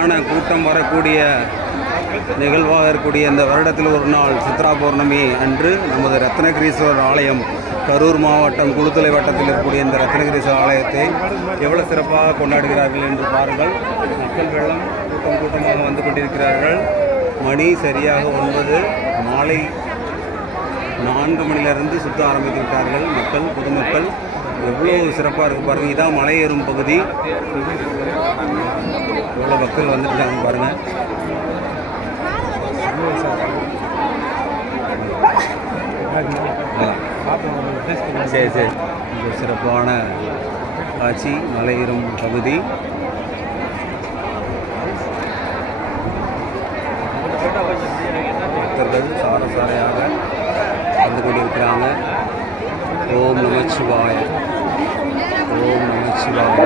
நெரிசலான கூட்டம் வரக்கூடிய நிகழ்வாக இருக்கக்கூடிய இந்த வருடத்தில் ஒரு நாள் சித்ரா பௌர்ணமி அன்று நமது ரத்னகிரீஸ்வரர் ஆலயம் கரூர் மாவட்டம் குளுத்தலை வட்டத்தில் இருக்கக்கூடிய இந்த ரத்னகிரீஸ்வரர் ஆலயத்தை எவ்வளவு சிறப்பாக கொண்டாடுகிறார்கள் என்று பாருங்கள். மக்கள் வெள்ளம் கூட்டமாக வந்து கொண்டிருக்கிறார்கள். மணி சரியாக 9 மாலை 4 மணிலிருந்து சுற்ற ஆரம்பித்து விட்டார்கள். மக்கள் பொதுமக்கள் எவ்வளோ சிறப்பாக இருக்குது பாருங்கள். இதான் மலை ஏறும் பகுதி. எவ்வளோ மக்கள் வந்துட்டாங்க பாருங்கள். சரி சரி, இது சிறப்பான காட்சி. மலை ஏறும் பகுதி. பக்தர்கள் சாரையாக வந்து கொண்டிருக்கிறாங்க. ஓம் நமச்சிவாய, ஓம் நமச்சிவாய.